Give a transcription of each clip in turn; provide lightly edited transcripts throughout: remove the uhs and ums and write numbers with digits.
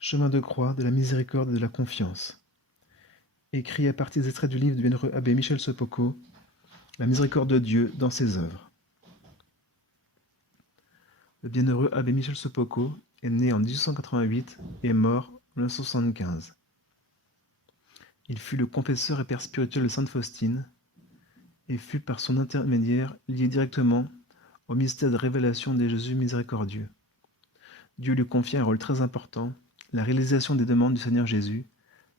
Chemin de croix, de la miséricorde et de la confiance. Écrit à partir des extraits du livre du bienheureux abbé Michel Sopoco, La miséricorde de Dieu dans ses œuvres. Le bienheureux abbé Michel Sopoco est né en 1888 et est mort en 1975. Il fut le confesseur et père spirituel de Sainte Faustine et fut par son intermédiaire lié directement au mystère de révélation de Jésus miséricordieux. Dieu lui confia un rôle très important, la réalisation des demandes du Seigneur Jésus,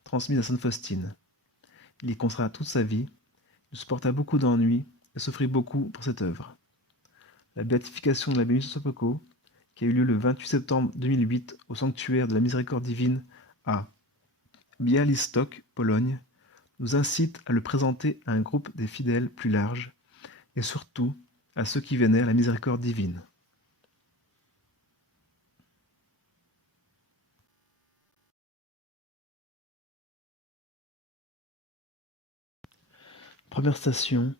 transmises à Sainte Faustine. Il y consacra toute sa vie, il supporta beaucoup d'ennuis et souffrit beaucoup pour cette œuvre. La béatification de l'abbé Michel Sopoco, qui a eu lieu le 28 septembre 2008 au sanctuaire de la Miséricorde divine à Białystok, Pologne, nous incite à le présenter à un groupe des fidèles plus large et surtout à ceux qui vénèrent la miséricorde divine. Première station,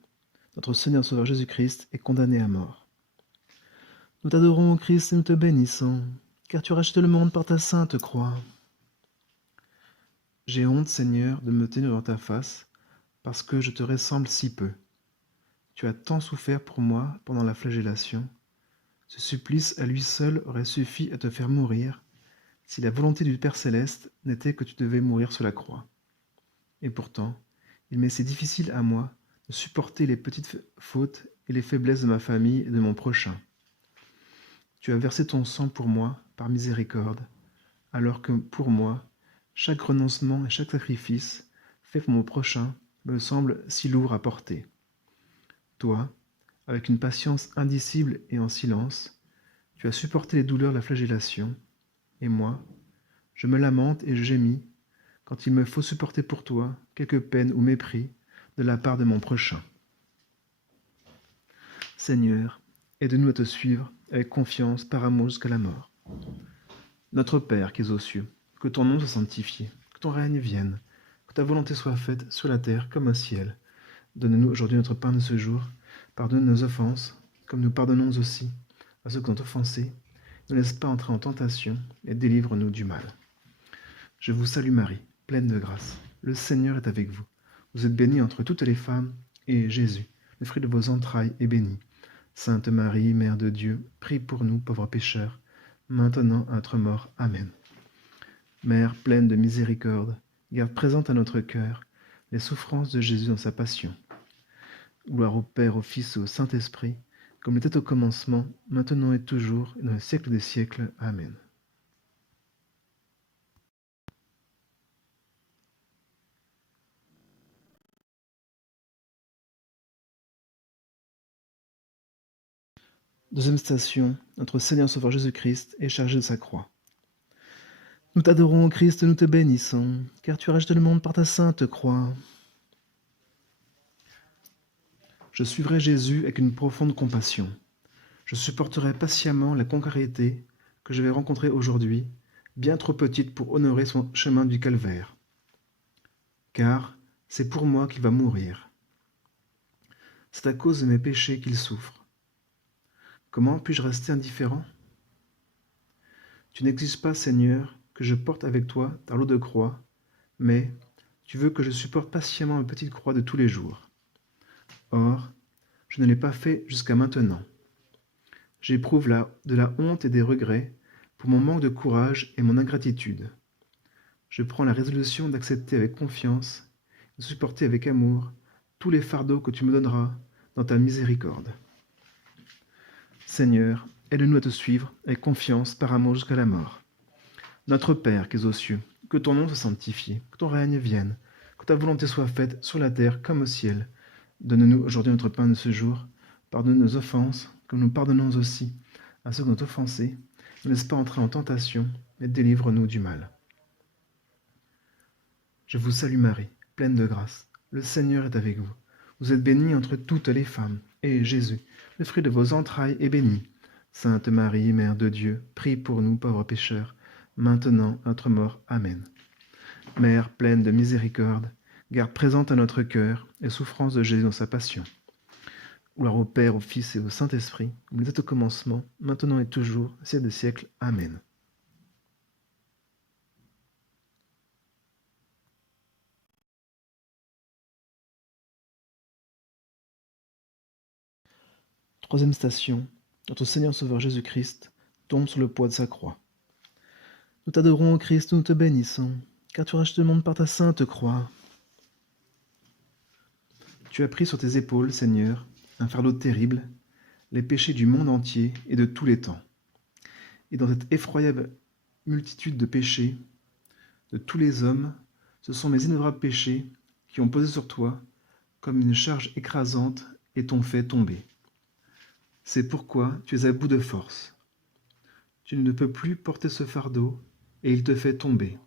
notre Seigneur Sauveur Jésus-Christ est condamné à mort. Nous t'adorons, Christ, et nous te bénissons, car tu as racheté le monde par ta sainte croix. J'ai honte, Seigneur, de me tenir dans ta face, parce que je te ressemble si peu. Tu as tant souffert pour moi pendant la flagellation. Ce supplice à lui seul aurait suffi à te faire mourir, si la volonté du Père Céleste n'était que tu devais mourir sur la croix. Et pourtant, il m'est si difficile à moi de supporter les petites fautes et les faiblesses de ma famille et de mon prochain. Tu as versé ton sang pour moi par miséricorde, alors que pour moi, chaque renoncement et chaque sacrifice fait pour mon prochain me semble si lourd à porter. Toi, avec une patience indicible et en silence, tu as supporté les douleurs de la flagellation, et moi, je me lamente et je gémis quand il me faut supporter pour toi quelque peine ou mépris de la part de mon prochain. Seigneur, aide-nous à te suivre avec confiance par amour jusqu'à la mort. Notre Père qui es aux cieux, que ton nom soit sanctifié, que ton règne vienne, que ta volonté soit faite sur la terre comme au ciel. Donne-nous aujourd'hui notre pain de ce jour. Pardonne nos offenses, comme nous pardonnons aussi à ceux qui ont offensé. Ne laisse pas entrer en tentation et délivre-nous du mal. Je vous salue Marie, pleine de grâce. Le Seigneur est avec vous. Vous êtes bénie entre toutes les femmes, et Jésus, le fruit de vos entrailles, est béni. Sainte Marie, Mère de Dieu, prie pour nous pauvres pécheurs, maintenant à notre mort. Amen. Mère pleine de miséricorde, garde présente à notre cœur les souffrances de Jésus dans sa passion. Gloire au Père, au Fils et au Saint-Esprit, comme il était au commencement, maintenant et toujours, et dans les siècles des siècles. Amen. Deuxième station, notre Seigneur Sauveur Jésus-Christ est chargé de sa croix. Nous t'adorons, Christ, et nous te bénissons, car tu as racheté le monde par ta sainte croix. Je suivrai Jésus avec une profonde compassion. Je supporterai patiemment la contrariété que je vais rencontrer aujourd'hui, bien trop petite pour honorer son chemin du calvaire. Car c'est pour moi qu'il va mourir. C'est à cause de mes péchés qu'il souffre. Comment puis-je rester indifférent? Tu n'exiges pas, Seigneur, que je porte avec toi ta lot de croix, mais tu veux que je supporte patiemment ma petite croix de tous les jours. Or, je ne l'ai pas fait jusqu'à maintenant. J'éprouve de la honte et des regrets pour mon manque de courage et mon ingratitude. Je prends la résolution d'accepter avec confiance, de supporter avec amour tous les fardeaux que tu me donneras dans ta miséricorde. Seigneur, aide-nous à te suivre avec confiance par amour jusqu'à la mort. Notre Père qui es aux cieux, que ton nom soit sanctifié, que ton règne vienne, que ta volonté soit faite sur la terre comme au ciel. Donne-nous aujourd'hui notre pain de ce jour. Pardonne nos offenses, comme nous pardonnons aussi à ceux qui nous ont offensés. Ne laisse pas entrer en tentation, mais délivre-nous du mal. Je vous salue Marie, pleine de grâce. Le Seigneur est avec vous. Vous êtes bénie entre toutes les femmes, et Jésus, le fruit de vos entrailles, est béni. Sainte Marie, Mère de Dieu, prie pour nous pauvres pécheurs, maintenant à notre mort. Amen. Mère pleine de miséricorde, garde présente à notre cœur les souffrances de Jésus dans sa passion. Gloire au Père, au Fils et au Saint-Esprit, comme il était au commencement, maintenant et toujours, siècle des siècles. Amen. Troisième station, notre Seigneur Sauveur Jésus-Christ tombe sur le poids de sa croix. Nous t'adorons, ô Christ, nous te bénissons, car tu rachètes le monde par ta sainte croix. Tu as pris sur tes épaules, Seigneur, un fardeau terrible, les péchés du monde entier et de tous les temps. Et dans cette effroyable multitude de péchés de tous les hommes, ce sont mes innombrables péchés qui ont posé sur toi comme une charge écrasante et t'ont fait tomber. C'est pourquoi tu es à bout de force. Tu ne peux plus porter ce fardeau et il te fait tomber.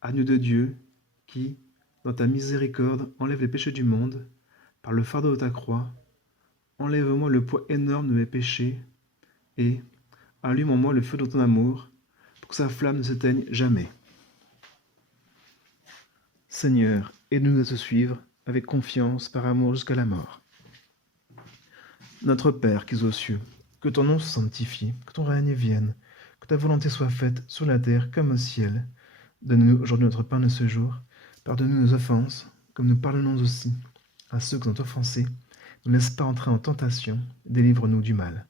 Agneau de Dieu, qui, dans ta miséricorde, enlève les péchés du monde, par le fardeau de ta croix, enlève-moi le poids énorme de mes péchés et allume en moi le feu de ton amour pour que sa flamme ne s'éteigne jamais. Seigneur, aide-nous à te suivre avec confiance par amour jusqu'à la mort. Notre Père qui es aux cieux, que ton nom soit sanctifié, que ton règne vienne, que ta volonté soit faite sur la terre comme au ciel. Donne-nous aujourd'hui notre pain de ce jour. Pardonne-nous nos offenses, comme nous pardonnons aussi à ceux qui nous ont offensés. Ne laisse pas entrer en tentation, délivre-nous du mal.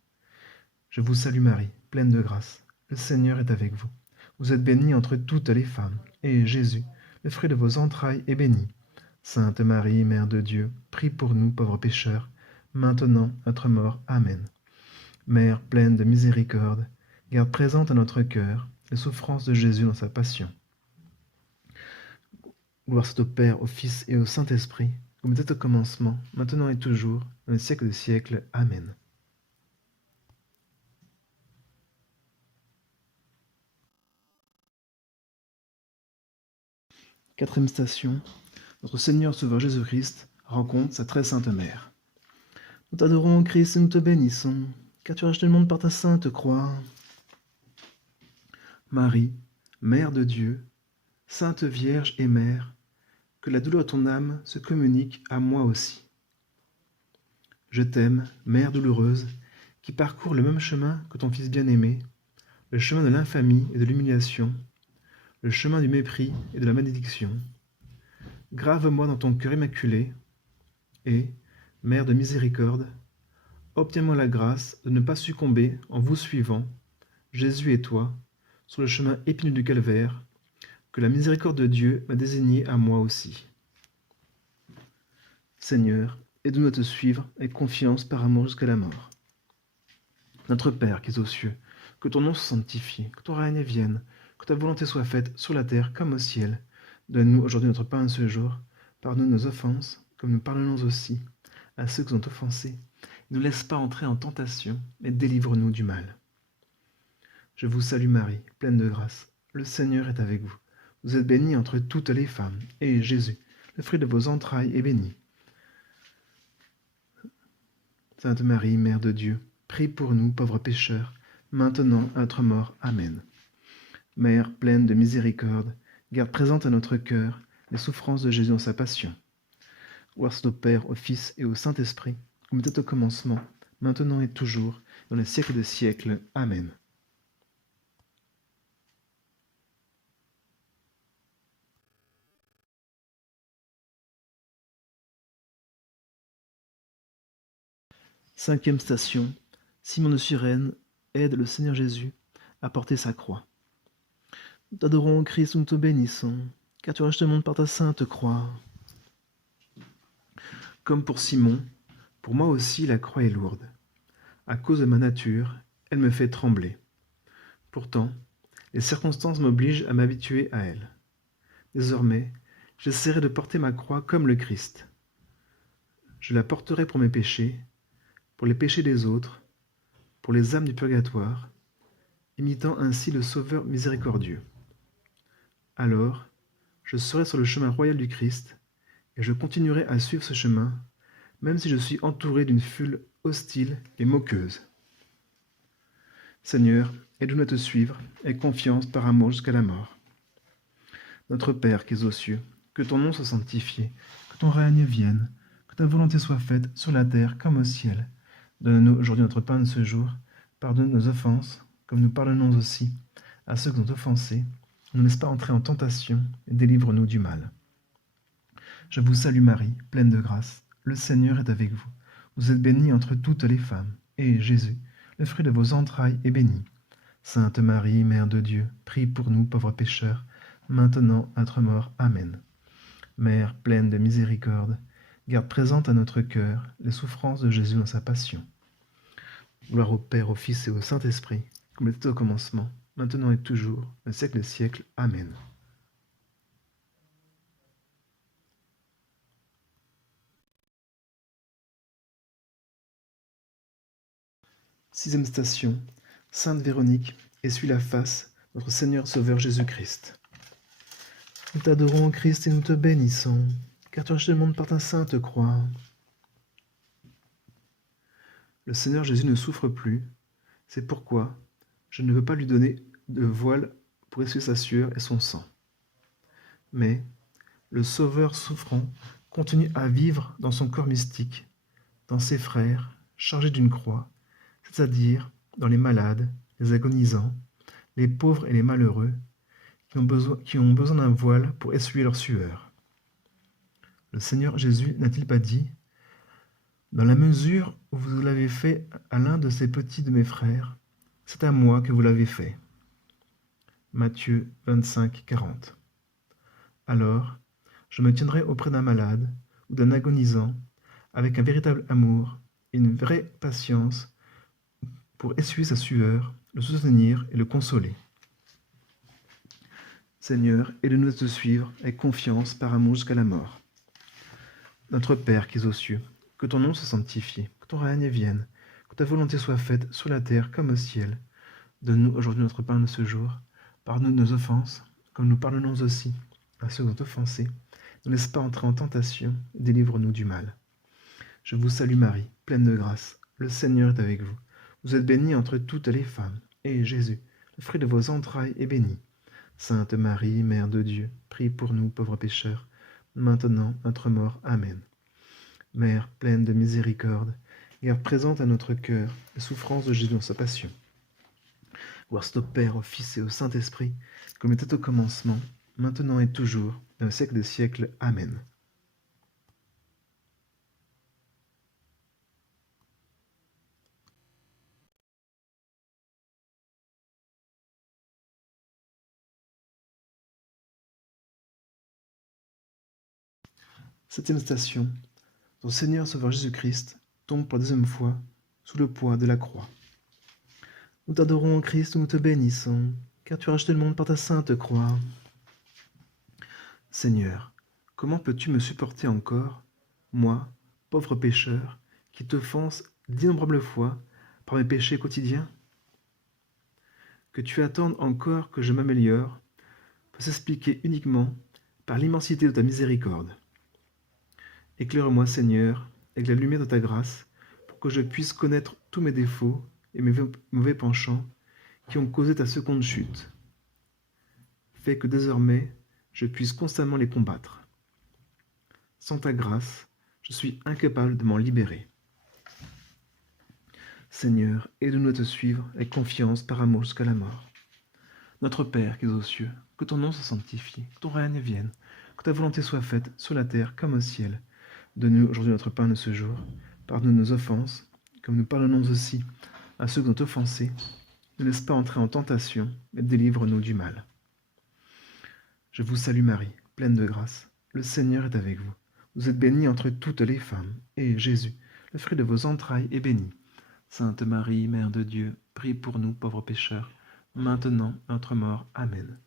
Je vous salue Marie, pleine de grâce. Le Seigneur est avec vous. Vous êtes bénie entre toutes les femmes, et Jésus, le fruit de vos entrailles, est béni. Sainte Marie, Mère de Dieu, prie pour nous pauvres pécheurs, maintenant à notre mort. Amen. Mère pleine de miséricorde, garde présente à notre cœur les souffrances de Jésus dans sa passion. Gloire soit au Père, au Fils et au Saint-Esprit, comme il était au commencement, maintenant et toujours, dans les siècles des siècles. Amen. Quatrième station, notre Seigneur Sauveur Jésus-Christ rencontre sa très sainte mère. Nous t'adorons, Christ, et nous te bénissons, car tu racheté le monde par ta sainte croix. Marie, Mère de Dieu, Sainte Vierge et Mère, que la douleur de ton âme se communique à moi aussi. Je t'aime, Mère douloureuse, qui parcourt le même chemin que ton Fils bien-aimé, le chemin de l'infamie et de l'humiliation, le chemin du mépris et de la malédiction. Grave-moi dans ton cœur immaculé, et, Mère de miséricorde, obtiens-moi la grâce de ne pas succomber en vous suivant, Jésus et toi, sur le chemin épineux du calvaire, que la miséricorde de Dieu m'a désigné à moi aussi. Seigneur, aide-nous à te suivre avec confiance par amour jusqu'à la mort. Notre Père qui es aux cieux, que ton nom soit sanctifié, que ton règne vienne, que ta volonté soit faite sur la terre comme au ciel. Donne-nous aujourd'hui notre pain de ce jour. Pardonne nos offenses, comme nous pardonnons aussi à ceux qui nous ont offensés. Ne nous laisse pas entrer en tentation, mais délivre-nous du mal. Je vous salue Marie, pleine de grâce. Le Seigneur est avec vous. Vous êtes bénie entre toutes les femmes, et Jésus, le fruit de vos entrailles, est béni. Sainte Marie, Mère de Dieu, prie pour nous, pauvres pécheurs, maintenant à notre mort. Amen. Mère pleine de miséricorde, garde présente à notre cœur les souffrances de Jésus dans sa passion. Gloire soit au Père, au Fils et au Saint-Esprit, comme il était au commencement, maintenant et toujours, dans les siècles des siècles. Amen. Cinquième station, Simon de Cyrène aide le Seigneur Jésus à porter sa croix. Nous t'adorons, Christ, nous te bénissons, car tu rachetes le monde par ta sainte croix. Comme pour Simon, pour moi aussi la croix est lourde. À cause de ma nature, elle me fait trembler. Pourtant, les circonstances m'obligent à m'habituer à elle. Désormais, j'essaierai de porter ma croix comme le Christ. Je la porterai pour mes péchés, pour les péchés des autres, pour les âmes du purgatoire, imitant ainsi le Sauveur miséricordieux. Alors, je serai sur le chemin royal du Christ, et je continuerai à suivre ce chemin, même si je suis entouré d'une foule hostile et moqueuse. Seigneur, aide-nous à te suivre, avec confiance par amour jusqu'à la mort. Notre Père qui es aux cieux, que ton nom soit sanctifié, que ton règne vienne, que ta volonté soit faite sur la terre comme au ciel. Donne-nous aujourd'hui notre pain de ce jour. Pardonne nos offenses, comme nous pardonnons aussi à ceux qui nous ont offensés. Ne nous laisse pas entrer en tentation et délivre-nous du mal. Je vous salue Marie, pleine de grâce. Le Seigneur est avec vous. Vous êtes bénie entre toutes les femmes, et Jésus, le fruit de vos entrailles, est béni. Sainte Marie, Mère de Dieu, prie pour nous pauvres pécheurs, maintenant à notre mort. Amen. Mère pleine de miséricorde, garde présente à notre cœur les souffrances de Jésus dans sa passion. Gloire au Père, au Fils et au Saint-Esprit, comme il était au commencement, maintenant et toujours, au siècle des siècles. Amen. Sixième station, Sainte Véronique essuie la face de notre Seigneur Sauveur Jésus-Christ. Nous t'adorons, Christ, et nous te bénissons, car tu as racheté le monde par ta sainte croix. Le Seigneur Jésus ne souffre plus, c'est pourquoi je ne veux pas lui donner de voile pour essuyer sa sueur et son sang. Mais le Sauveur souffrant continue à vivre dans son corps mystique, dans ses frères, chargés d'une croix, c'est-à-dire dans les malades, les agonisants, les pauvres et les malheureux, qui ont besoin d'un voile pour essuyer leur sueur. Le Seigneur Jésus n'a-t-il pas dit : dans la mesure où vous l'avez fait à l'un de ces petits de mes frères, c'est à moi que vous l'avez fait. Matthieu 25, 40. Alors, je me tiendrai auprès d'un malade ou d'un agonisant avec un véritable amour et une vraie patience pour essuyer sa sueur, le soutenir et le consoler. Seigneur, aide-nous à te suivre avec confiance par amour jusqu'à la mort. Notre Père qui es aux cieux, que ton nom soit sanctifié, que ton règne vienne, que ta volonté soit faite sur la terre comme au ciel. Donne-nous aujourd'hui notre pain de ce jour. Pardonne-nous nos offenses, comme nous pardonnons aussi à ceux qui ont offensé. Ne laisse pas entrer en tentation, délivre-nous du mal. Je vous salue Marie, pleine de grâce. Le Seigneur est avec vous. Vous êtes bénie entre toutes les femmes, et Jésus, le fruit de vos entrailles, est béni. Sainte Marie, Mère de Dieu, prie pour nous pauvres pécheurs, maintenant à notre mort. Amen. Mère pleine de miséricorde, garde présente à notre cœur les souffrances de Jésus dans sa passion. Gloire soit au Père, au Fils et au Saint-Esprit, comme il était au commencement, maintenant et toujours, dans le siècle des siècles. Amen. Septième station, notre Seigneur Sauveur Jésus-Christ tombe pour la deuxième fois sous le poids de la croix. Nous t'adorons, Christ, nous te bénissons, car tu as racheté le monde par ta sainte croix. Seigneur, comment peux-tu me supporter encore, moi, pauvre pécheur, qui t'offense d'innombrables fois par mes péchés quotidiens ? Que tu attendes encore que je m'améliore peut s'expliquer uniquement par l'immensité de ta miséricorde. Éclaire-moi, Seigneur, avec la lumière de ta grâce, pour que je puisse connaître tous mes défauts et mes mauvais penchants qui ont causé ta seconde chute. Fais que désormais je puisse constamment les combattre. Sans ta grâce, je suis incapable de m'en libérer. Seigneur, aide-nous à te suivre avec confiance par amour jusqu'à la mort. Notre Père qui es aux cieux, que ton nom soit sanctifié, que ton règne vienne, que ta volonté soit faite sur la terre comme au ciel. Donne-nous aujourd'hui notre pain de ce jour. Pardonne nos offenses, comme nous pardonnons aussi à ceux qui ont offensé. Ne laisse pas entrer en tentation, mais délivre-nous du mal. Je vous salue Marie, pleine de grâce. Le Seigneur est avec vous. Vous êtes bénie entre toutes les femmes, et Jésus, le fruit de vos entrailles, est béni. Sainte Marie, Mère de Dieu, prie pour nous pauvres pécheurs, maintenant à notre mort. Amen.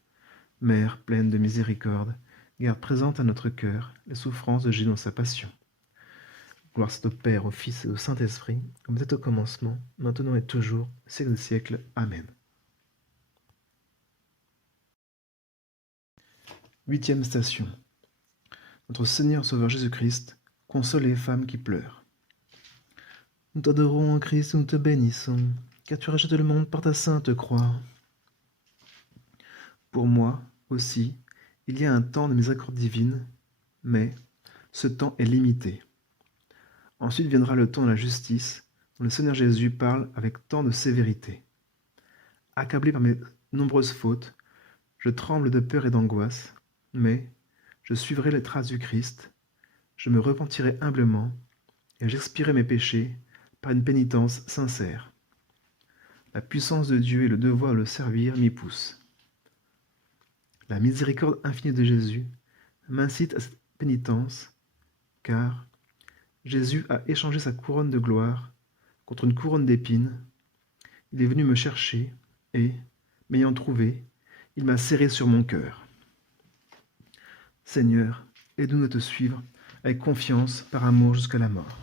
Mère pleine de miséricorde, garde présente à notre cœur les souffrances de Jésus dans sa passion. Gloire soit au Père, au Fils et au Saint-Esprit, comme c'était au commencement, maintenant et toujours, siècle des siècles. Amen. Huitième station. Notre Seigneur Sauveur Jésus-Christ console les femmes qui pleurent. Nous t'adorons, Christ, nous te bénissons, car tu rachètes le monde par ta sainte croix. Pour moi aussi, il y a un temps de miséricorde divine, mais ce temps est limité. Ensuite viendra le temps de la justice, dont le Seigneur Jésus parle avec tant de sévérité. Accablé par mes nombreuses fautes, je tremble de peur et d'angoisse, mais je suivrai les traces du Christ, je me repentirai humblement, et j'expirai mes péchés par une pénitence sincère. La puissance de Dieu et le devoir de le servir m'y poussent. La miséricorde infinie de Jésus m'incite à cette pénitence, car Jésus a échangé sa couronne de gloire contre une couronne d'épines. Il est venu me chercher et, m'ayant trouvé, il m'a serré sur mon cœur. Seigneur, aide-nous à te suivre avec confiance par amour jusqu'à la mort.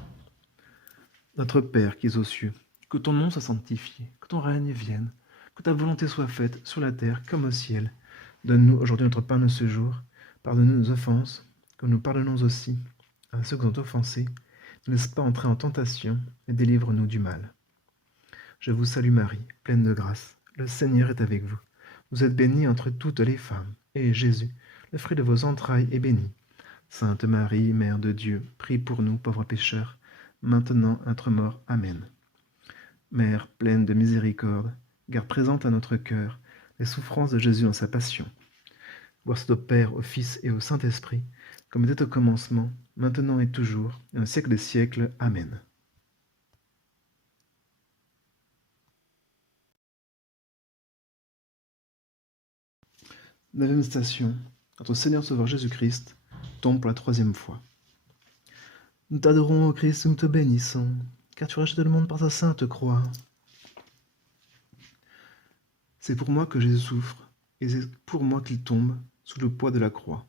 Notre Père qui es aux cieux, que ton nom soit sanctifié, que ton règne vienne, que ta volonté soit faite sur la terre comme au ciel. Donne-nous aujourd'hui notre pain de ce jour. Pardonne-nous nos offenses, comme nous pardonnons aussi à ceux qui nous ont offensés. Ne laisse pas entrer en tentation et délivre-nous du mal. Je vous salue Marie, pleine de grâce. Le Seigneur est avec vous. Vous êtes bénie entre toutes les femmes, et Jésus, le fruit de vos entrailles, est béni. Sainte Marie, Mère de Dieu, prie pour nous pauvres pécheurs, maintenant à notre mort. Amen. Mère pleine de miséricorde, garde présente à notre cœur les souffrances de Jésus dans sa passion. Gloire soit au Père, au Fils et au Saint-Esprit, comme il était au commencement, maintenant et toujours, et au siècle des siècles. Amen. Neuvième station, notre Seigneur Sauveur Jésus-Christ tombe pour la 3e fois. Nous t'adorons, ô Christ, nous te bénissons, car tu rachètes le monde par ta sainte croix. C'est pour moi que Jésus souffre, et c'est pour moi qu'il tombe sous le poids de la croix.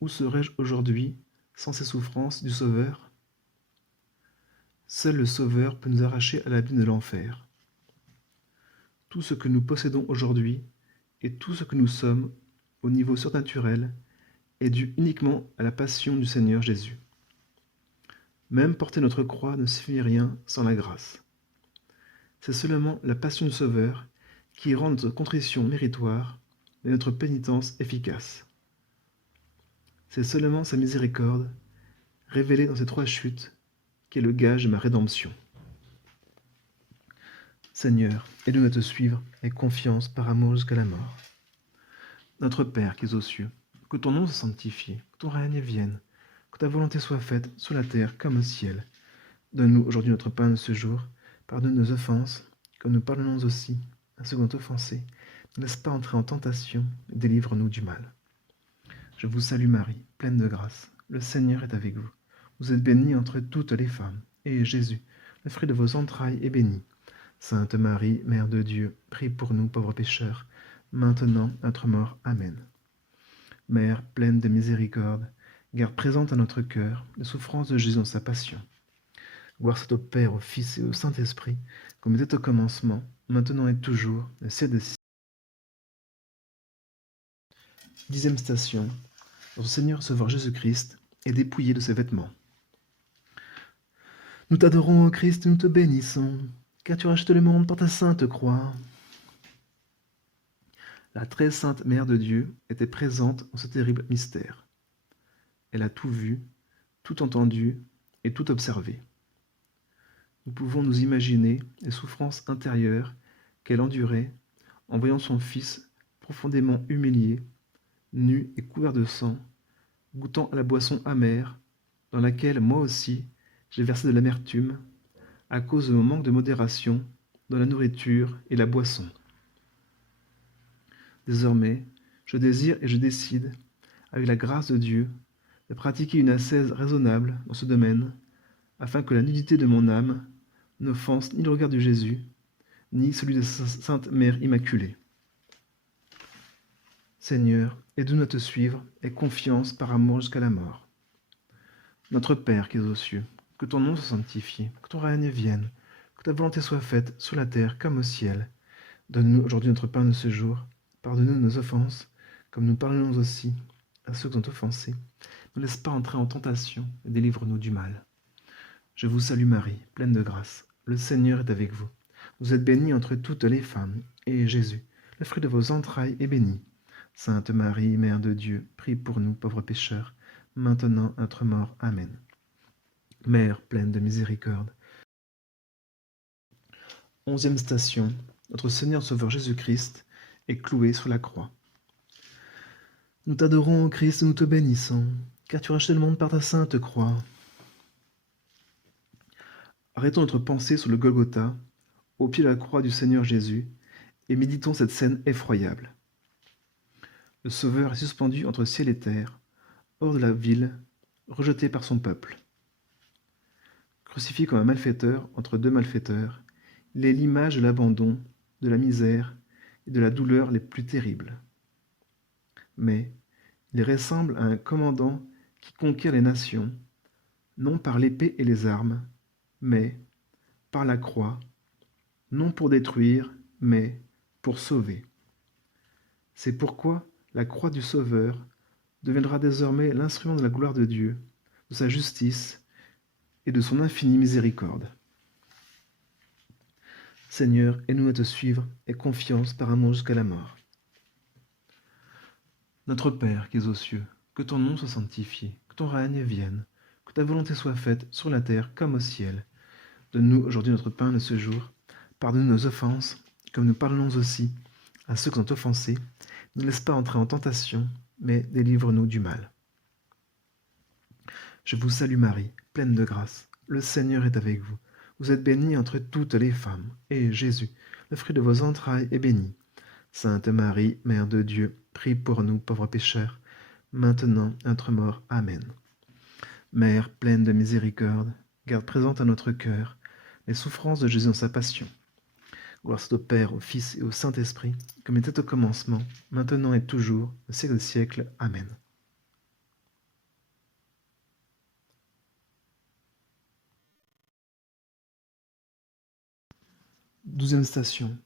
Où serais-je aujourd'hui sans ces souffrances du Sauveur? Seul le Sauveur peut nous arracher à l'abîme de l'enfer. Tout ce que nous possédons aujourd'hui et tout ce que nous sommes au niveau surnaturel est dû uniquement à la passion du Seigneur Jésus. Même porter notre croix ne signifie rien sans la grâce. C'est seulement la passion du Sauveur qui rend notre contrition méritoire et notre pénitence efficace. C'est seulement sa miséricorde, révélée dans ces 3 chutes, qui est le gage de ma rédemption. Seigneur, aide-nous à te suivre avec confiance par amour jusqu'à la mort. Notre Père qui es aux cieux, que ton nom soit sanctifié, que ton règne vienne, que ta volonté soit faite sur la terre comme au ciel. Donne-nous aujourd'hui notre pain de ce jour. Pardonne nos offenses, comme nous pardonnons aussi à ceux qui ont offensé. Ne laisse pas entrer en tentation, et délivre-nous du mal. Je vous salue Marie, pleine de grâce. Le Seigneur est avec vous. Vous êtes bénie entre toutes les femmes, et Jésus, le fruit de vos entrailles, est béni. Sainte Marie, Mère de Dieu, prie pour nous pauvres pécheurs, maintenant à notre mort. Amen. Mère pleine de miséricorde, garde présente à notre cœur les souffrances de Jésus dans sa passion. Gloire soit au Père, au Fils et au Saint-Esprit, comme il était au commencement, maintenant et toujours, le siècle des siècles. 10e station. Notre Seigneur Sauveur Jésus-Christ est dépouillé de ses vêtements. Nous t'adorons, ô Christ, nous te bénissons, car tu rachètes le monde par ta sainte croix. La très sainte Mère de Dieu était présente dans ce terrible mystère. Elle a tout vu, tout entendu et tout observé. Nous pouvons nous imaginer les souffrances intérieures qu'elle endurait en voyant son Fils profondément humilié, nu et couvert de sang, goûtant à la boisson amère, dans laquelle moi aussi j'ai versé de l'amertume, à cause de mon manque de modération dans la nourriture et la boisson. Désormais, je désire et je décide, avec la grâce de Dieu, de pratiquer une ascèse raisonnable dans ce domaine, afin que la nudité de mon âme n'offense ni le regard de Jésus, ni celui de sa Sainte Mère Immaculée. Seigneur, aide-nous à te suivre et confiance par amour jusqu'à la mort. Notre Père qui es aux cieux, que ton nom soit sanctifié, que ton règne vienne, que ta volonté soit faite sur la terre comme au ciel. Donne-nous aujourd'hui notre pain de ce jour. Pardonne-nous nos offenses, comme nous pardonnons aussi à ceux qui ont offensé. Ne laisse pas entrer en tentation et délivre-nous du mal. Je vous salue Marie, pleine de grâce. Le Seigneur est avec vous. Vous êtes bénie entre toutes les femmes, et Jésus, le fruit de vos entrailles, est béni. Sainte Marie, Mère de Dieu, prie pour nous pauvres pécheurs, maintenant à notre mort. Amen. Mère pleine de miséricorde. 11e station. Notre Seigneur Sauveur Jésus-Christ est cloué sur la croix. Nous t'adorons, Christ, nous te bénissons, car tu rachètes le monde par ta sainte croix. Arrêtons notre pensée sur le Golgotha, au pied de la croix du Seigneur Jésus, et méditons cette scène effroyable. Le Sauveur est suspendu entre ciel et terre, hors de la ville, rejeté par son peuple. Crucifié comme un malfaiteur entre deux malfaiteurs, il est l'image de l'abandon, de la misère et de la douleur les plus terribles. Mais il ressemble à un commandant qui conquiert les nations, non par l'épée et les armes, mais par la croix, non pour détruire, mais pour sauver. C'est pourquoi la croix du Sauveur deviendra désormais l'instrument de la gloire de Dieu, de sa justice et de son infinie miséricorde. Seigneur, aide-nous à te suivre et confiance par amour jusqu'à la mort. Notre Père qui es aux cieux, que ton nom soit sanctifié, que ton règne vienne, que ta volonté soit faite sur la terre comme au ciel. Donne-nous aujourd'hui notre pain de ce jour. Pardonne nos offenses, comme nous pardonnons aussi à ceux qui sont offensés. Ne laisse pas entrer en tentation, mais délivre-nous du mal. Je vous salue Marie, pleine de grâce. Le Seigneur est avec vous. Vous êtes bénie entre toutes les femmes, et Jésus, le fruit de vos entrailles, est béni. Sainte Marie, Mère de Dieu, prie pour nous pauvres pécheurs, maintenant et à notre mort. Amen. Mère pleine de miséricorde, garde présente à notre cœur les souffrances de Jésus dans sa passion. Gloire soit au Père, au Fils et au Saint-Esprit, comme il était au commencement, maintenant et toujours, au siècle des siècles. Amen. Douzième station.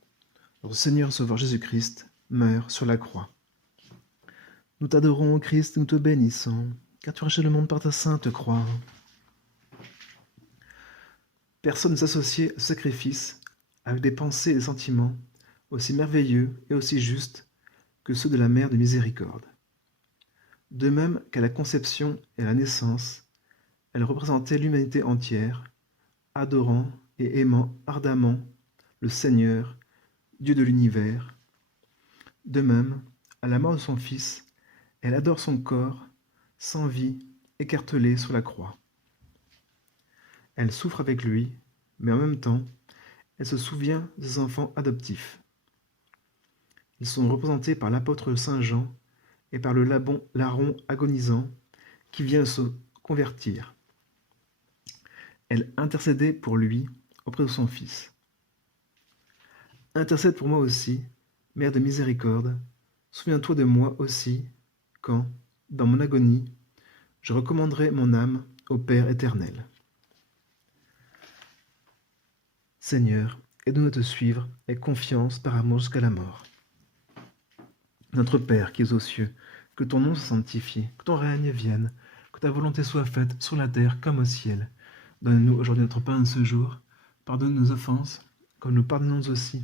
Notre Seigneur Sauveur Jésus-Christ meurt sur la croix. Nous t'adorons, ô Christ, nous te bénissons, car tu rachètes le monde par ta sainte croix. Personne ne s'associait à ce sacrifice avec des pensées et des sentiments aussi merveilleux et aussi justes que ceux de la Mère de Miséricorde. De même qu'à la conception et à la naissance, elle représentait l'humanité entière, adorant et aimant ardemment le Seigneur, Dieu de l'univers. De même, à la mort de son Fils, elle adore son corps, sans vie, écartelé sur la croix. Elle souffre avec lui, mais en même temps, elle se souvient de ses enfants adoptifs. Ils sont représentés par l'apôtre Saint Jean et par le larron agonisant qui vient se convertir. Elle intercédait pour lui auprès de son Fils. Intercède pour moi aussi, Mère de miséricorde, souviens-toi de moi aussi, quand, dans mon agonie, je recommanderai mon âme au Père éternel. Seigneur, aide-nous à te suivre avec confiance par amour jusqu'à la mort. Notre Père qui es aux cieux, que ton nom soit sanctifié, que ton règne vienne, que ta volonté soit faite sur la terre comme au ciel. Donne-nous aujourd'hui notre pain de ce jour. Pardonne nos offenses, comme nous pardonnons aussi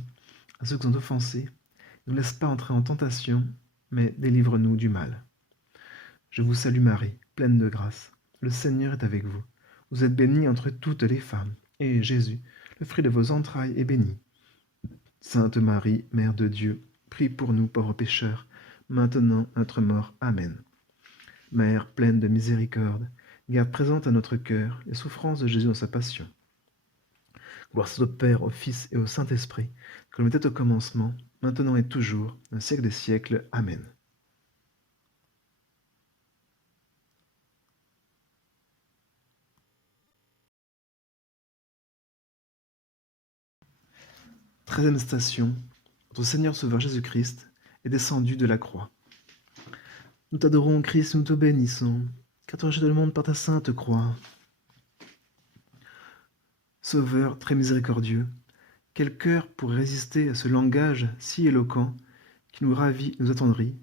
à ceux qui sont offensés. Ne nous laisse pas entrer en tentation, mais délivre-nous du mal. Je vous salue Marie, pleine de grâce. Le Seigneur est avec vous. Vous êtes bénie entre toutes les femmes, et Jésus, le fruit de vos entrailles, est béni. Sainte Marie, Mère de Dieu, prie pour nous pauvres pécheurs, maintenant à notre mort. Amen. Mère pleine de miséricorde, garde présente à notre cœur les souffrances de Jésus dans sa passion. Gloire soit au Père, au Fils et au Saint-Esprit, comme il était au commencement, maintenant et toujours, au siècle des siècles. Amen. Treizième station. Notre Seigneur Sauveur Jésus-Christ est descendu de la croix. Nous t'adorons, Christ, nous te bénissons, car tu rachètes le monde par ta sainte croix. Sauveur très miséricordieux, quel cœur pourrait résister à ce langage si éloquent qui nous ravit, nous attendrit,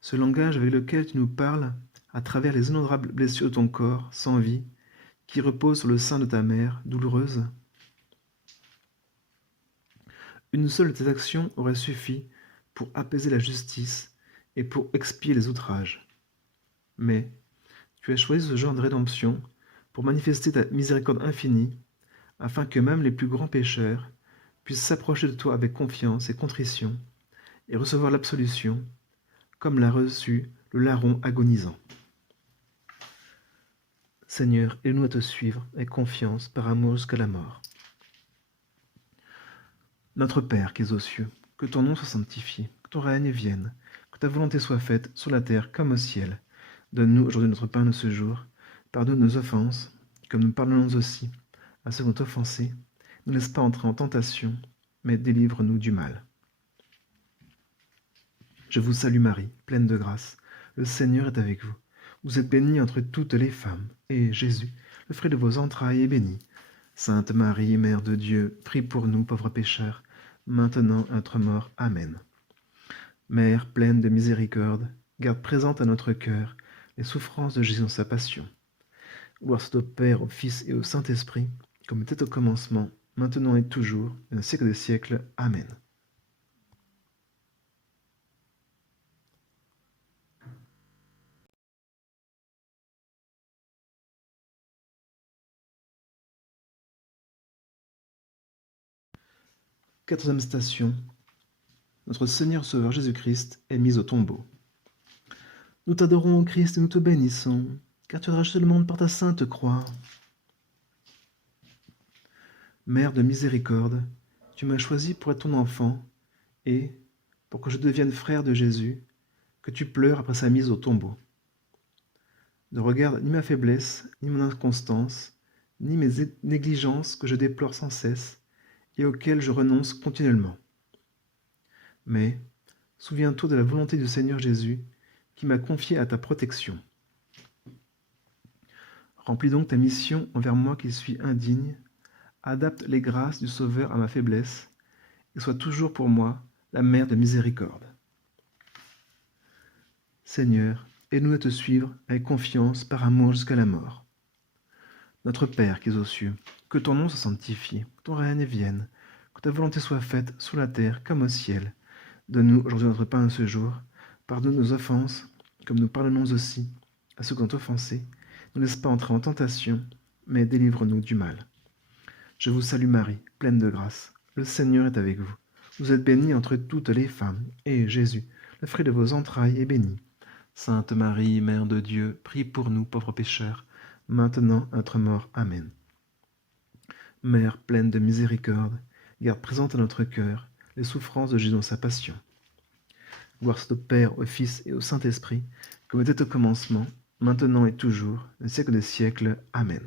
ce langage avec lequel tu nous parles à travers les innombrables blessures de ton corps sans vie, qui repose sur le sein de ta mère, douloureuse. Une seule de tes actions aurait suffi pour apaiser la justice et pour expier les outrages. Mais tu as choisi ce genre de rédemption pour manifester ta miséricorde infinie, afin que même les plus grands pécheurs puissent s'approcher de toi avec confiance et contrition et recevoir l'absolution, comme l'a reçu le larron agonisant. Seigneur, aide-nous à te suivre avec confiance, par amour jusqu'à la mort. Notre Père qui es aux cieux, que ton nom soit sanctifié, que ton règne vienne, que ta volonté soit faite sur la terre comme au ciel. Donne-nous aujourd'hui notre pain de ce jour. Pardonne nos offenses, comme nous pardonnons aussi à ceux qui ont offensé. Ne laisse pas entrer en tentation, mais délivre-nous du mal. Je vous salue Marie, pleine de grâce. Le Seigneur est avec vous. Vous êtes bénie entre toutes les femmes, et Jésus, le fruit de vos entrailles, est béni. Sainte Marie, Mère de Dieu, prie pour nous pauvres pécheurs, maintenant à notre mort. Amen. Mère pleine de miséricorde, garde présente à notre cœur les souffrances de Jésus dans sa passion. Gloire soit au Père, au Fils et au Saint-Esprit, comme était au commencement, maintenant et toujours, et au siècle des siècles. Amen. Quatrième station. Notre Seigneur Sauveur Jésus-Christ est mis au tombeau. Nous t'adorons, ô Christ, et nous te bénissons, car tu as racheté le monde par ta sainte croix. Mère de miséricorde, tu m'as choisi pour être ton enfant, et, pour que je devienne frère de Jésus, que tu pleures après sa mise au tombeau. Ne regarde ni ma faiblesse, ni mon inconstance, ni mes négligences que je déplore sans cesse, et auxquelles je renonce continuellement. Mais souviens-toi de la volonté du Seigneur Jésus, qui m'a confié à ta protection. Remplis donc ta mission envers moi qui suis indigne, adapte les grâces du Sauveur à ma faiblesse, et sois toujours pour moi la mère de miséricorde. Seigneur, aide-nous à te suivre avec confiance par amour jusqu'à la mort. Notre Père qui es aux cieux, que ton nom soit sanctifié, que ton règne vienne, que ta volonté soit faite sur la terre comme au ciel. Donne-nous aujourd'hui notre pain de ce jour. Pardonne nos offenses, comme nous pardonnons aussi à ceux qui ont offensé. Ne laisse pas entrer en tentation, mais délivre-nous du mal. Je vous salue Marie, pleine de grâce. Le Seigneur est avec vous. Vous êtes bénie entre toutes les femmes, et Jésus, le fruit de vos entrailles, est béni. Sainte Marie, Mère de Dieu, prie pour nous pauvres pécheurs, maintenant à notre mort. Amen. Mère pleine de miséricorde, garde présente à notre cœur les souffrances de Jésus dans sa passion. Gloire soit au Père, au Fils et au Saint-Esprit, comme était au commencement, maintenant et toujours, au siècle des siècles. Amen.